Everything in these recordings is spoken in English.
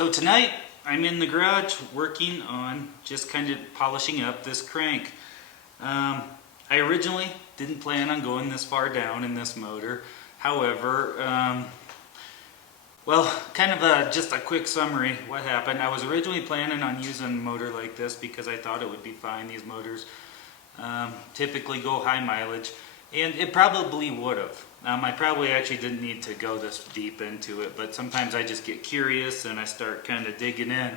So tonight I'm in the garage working on just kind of polishing up this crank. I originally didn't plan on going this far down in this motor. However, just a quick summary what happened. I was originally planning on using a motor like this because I thought it would be fine. These motors typically go high mileage, and it probably would have. I probably actually didn't need to go this deep into it, but sometimes I just get curious and I start kind of digging in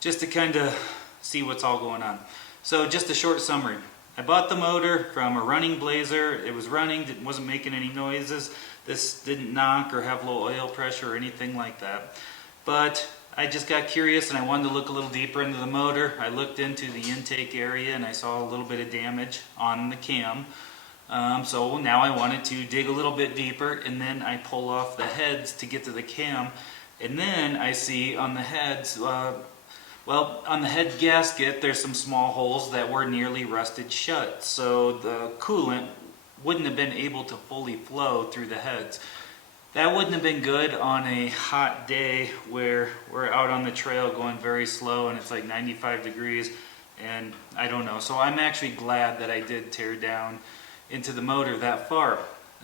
just to kind of see what's all going on. So just a short summary. I bought the motor from a running Blazer. It was running, it wasn't making any noises. This didn't knock or have low oil pressure or anything like that. But I just got curious and I wanted to look a little deeper into the motor. I looked into the intake area and I saw a little bit of damage on the cam. So now I wanted to dig a little bit deeper, and then I pull off the heads to get to the cam, and then I see on the heads, on the head gasket there's some small holes that were nearly rusted shut, so the coolant wouldn't have been able to fully flow through the heads. That wouldn't have been good on a hot day where we're out on the trail going very slow and it's like 95 degrees, and I don't know. So I'm actually glad that I did tear down into the motor that far.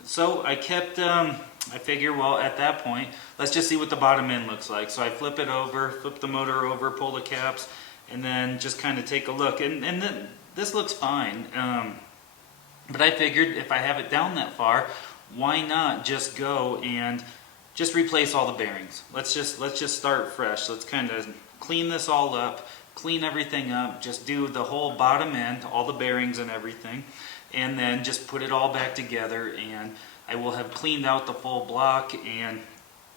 So I kept, I figure, well, at that point, let's just see what the bottom end looks like. So I flip the motor over, pull the caps, and then just kind of take a look. And then this looks fine. But I figured if I have it down that far, why not just go and just replace all the bearings? Let's just start fresh. Let's kind of clean this all up, clean everything up, just do the whole bottom end, all the bearings and everything, and then just put it all back together, and I will have cleaned out the full block and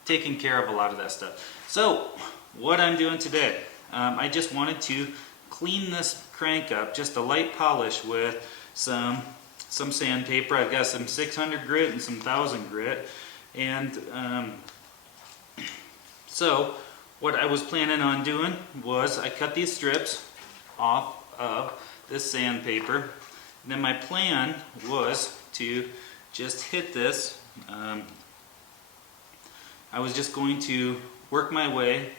taken care of a lot of that stuff. So what I'm doing today, I just wanted to clean this crank up, just a light polish with some sandpaper. I've got some 600 grit and some 1000 grit, and so what I was planning on doing was I cut these strips off of this sandpaper. And then my plan was to just hit this. I was just going to work my way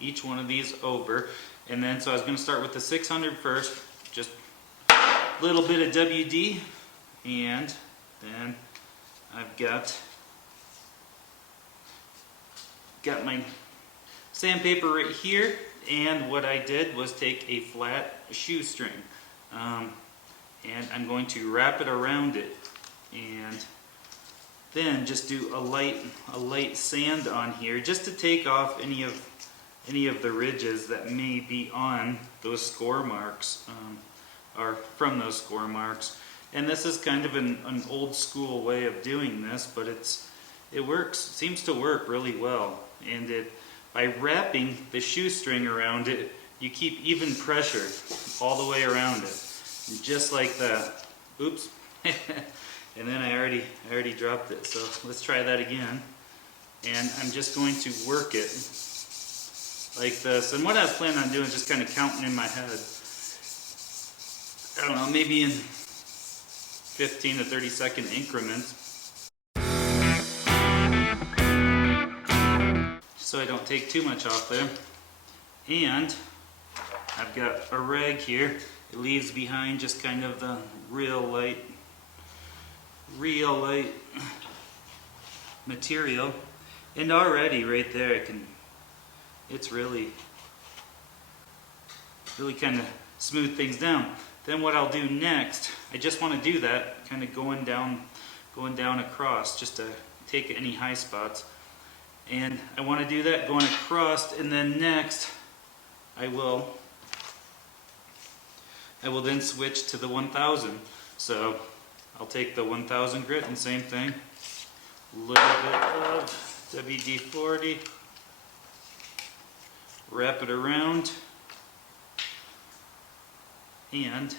each one of these over, and then so I was going to start with the 600 first, just a little bit of WD, and then I've got my sandpaper right here, and what I did was take a flat shoestring. And I'm going to wrap it around it, and then just do a light sand on here, just to take off any of the ridges that may be on those score marks, or from those score marks. And this is kind of an old school way of doing this, but it works, seems to work really well. And by wrapping the shoestring around it, you keep even pressure all the way around it. Just like that. Oops. And then I already dropped it. So let's try that again. And I'm just going to work it like this. And what I was planning on doing is just kind of counting in my head. I don't know, maybe in 15 to 30 second increments, so I don't take too much off there. And I've got a rag here. It leaves behind just kind of the real light material, and already right there it's really kind of smooth things down. Then what I'll do next, I just want to do that kind of going down across, just to take any high spots, and I want to do that going across, and then next I will then switch to the 1000. So I'll take the 1000 grit and same thing, a little bit of WD-40, wrap it around, and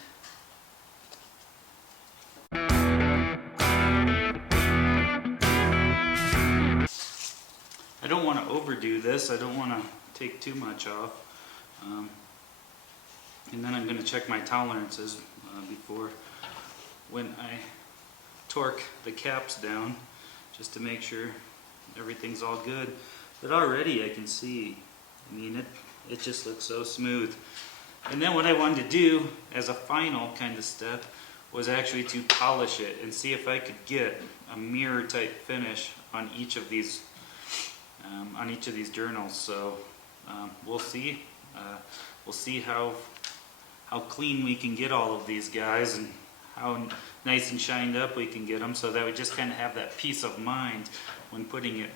I don't want to overdo this. I don't want to take too much off. And then I'm going to check my tolerances before when I torque the caps down, just to make sure everything's all good. But already I can see, I mean, it just looks so smooth. And then what I wanted to do as a final kind of step was actually to polish it and see if I could get a mirror type finish on each of these journals. So we'll see. We'll see how clean we can get all of these guys and how nice and shined up we can get them, so that we just kind of have that peace of mind when putting it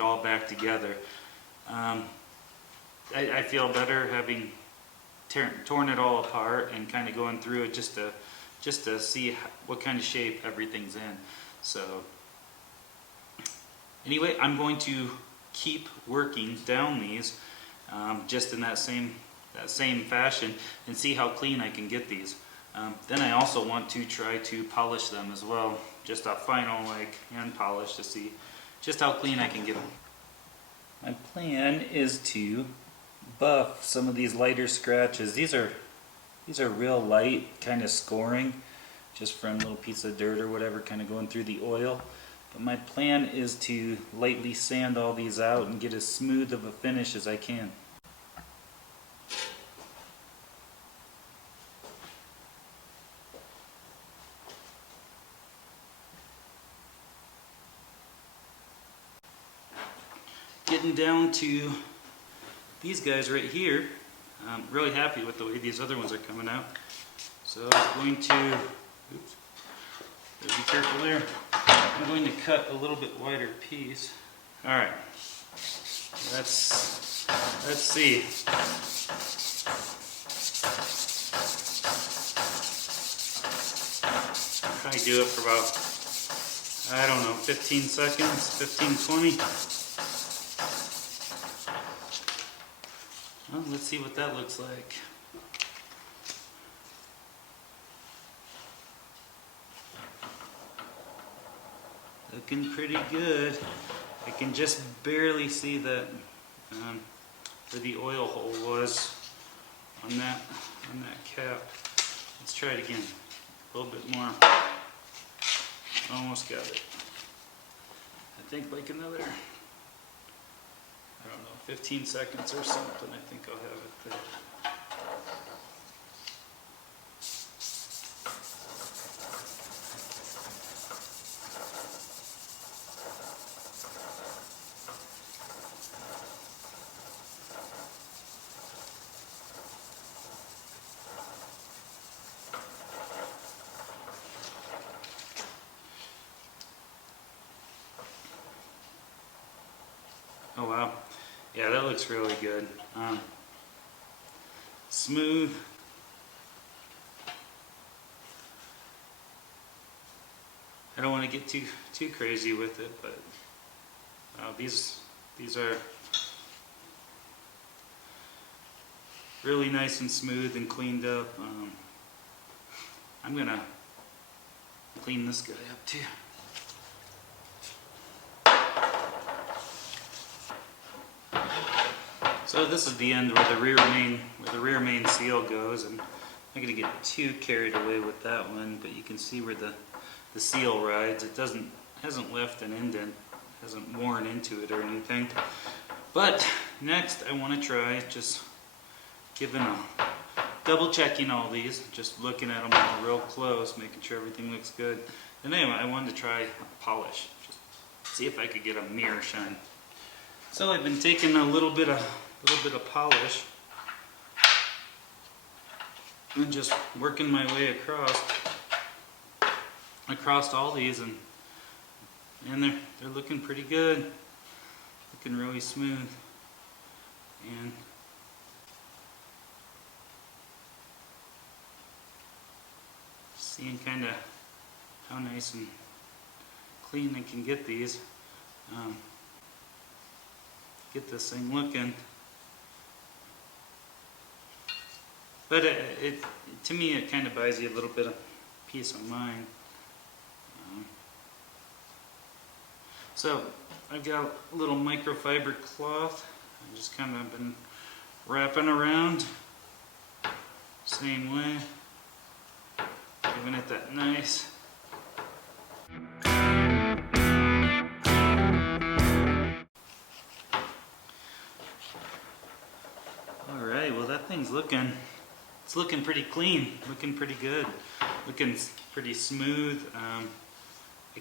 all back together. I feel better having torn it all apart and kind of going through it just to see what kind of shape everything's in. So anyway, I'm going to keep working down these just in that same fashion and see how clean I can get these. Then I also want to try to polish them as well, just a final hand polish to see just how clean I can get them. My plan is to buff some of these lighter scratches. These are real light, kind of scoring, just from a little piece of dirt or whatever, kind of going through the oil. But my plan is to lightly sand all these out and get as smooth of a finish as I can. Getting down to these guys right here, I'm really happy with the way these other ones are coming out. So I'm going to, oops, be careful there. I'm going to cut a little bit wider piece. All right, let's see. Probably do it for about, I don't know, 15 seconds, 15, 20. Well, let's see what that looks like. Looking pretty good. I can just barely see that where the oil hole was on that cap. Let's try it again. A little bit more. Almost got it. I think like another, I don't know, 15 seconds or something. I think I'll have it there. Oh wow, yeah, that looks really good. Smooth. I don't want to get too crazy with it, but these are really nice and smooth and cleaned up. I'm gonna clean this guy up too. So this is the end where the rear main seal goes, and I'm not going to get too carried away with that one, but you can see where the seal rides. It hasn't left an indent, hasn't worn into it or anything. But next I want to try just double checking all these, just looking at them all real close, making sure everything looks good. And anyway, I wanted to try a polish, just see if I could get a mirror shine. So I've been taking a little bit of polish and just working my way across all these, and they're looking pretty good, looking really smooth, and seeing kind of how nice and clean I can get these. Get this thing looking. But to me, it kind of buys you a little bit of peace of mind. So I've got a little microfiber cloth. I've just kind of been wrapping around, same way, giving it that nice. thing's looking, it's looking pretty clean, looking pretty good, looking pretty smooth. I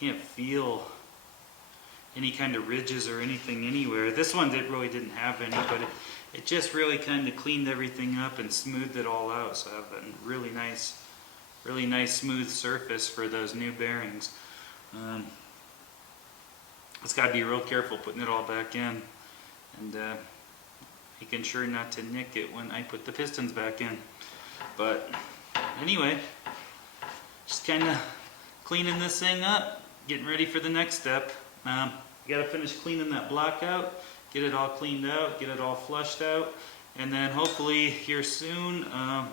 can't feel any kind of ridges or anything anywhere. This one really didn't have any, but it just really kind of cleaned everything up and smoothed it all out. So I have a really nice smooth surface for those new bearings. It's got to be real careful putting it all back in, and making sure not to nick it when I put the pistons back in. But anyway, just kind of cleaning this thing up, getting ready for the next step. You got to finish cleaning that block out, get it all cleaned out, get it all flushed out, and then hopefully here soon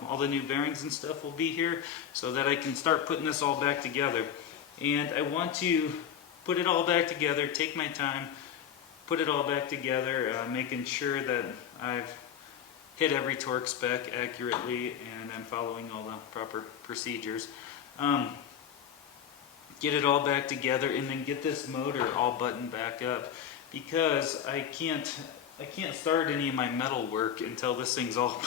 all the new bearings and stuff will be here so that I can start putting this all back together. And I want to put it all back together, take my time, put it all back together, making sure that I've hit every torque spec accurately and I'm following all the proper procedures. Get it all back together and then get this motor all buttoned back up, because I can't start any of my metal work until this thing's all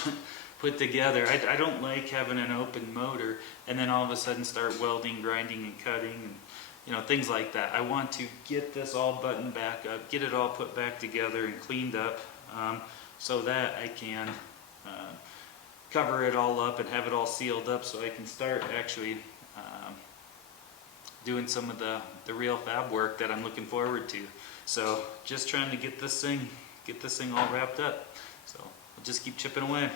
put together. I don't like having an open motor and then all of a sudden start welding, grinding, and cutting, and things like that. I want to get this all buttoned back up, get it all put back together and cleaned up, so that I can cover it all up and have it all sealed up so I can start actually doing some of the real fab work that I'm looking forward to. So just trying to get this thing all wrapped up. So I'll just keep chipping away.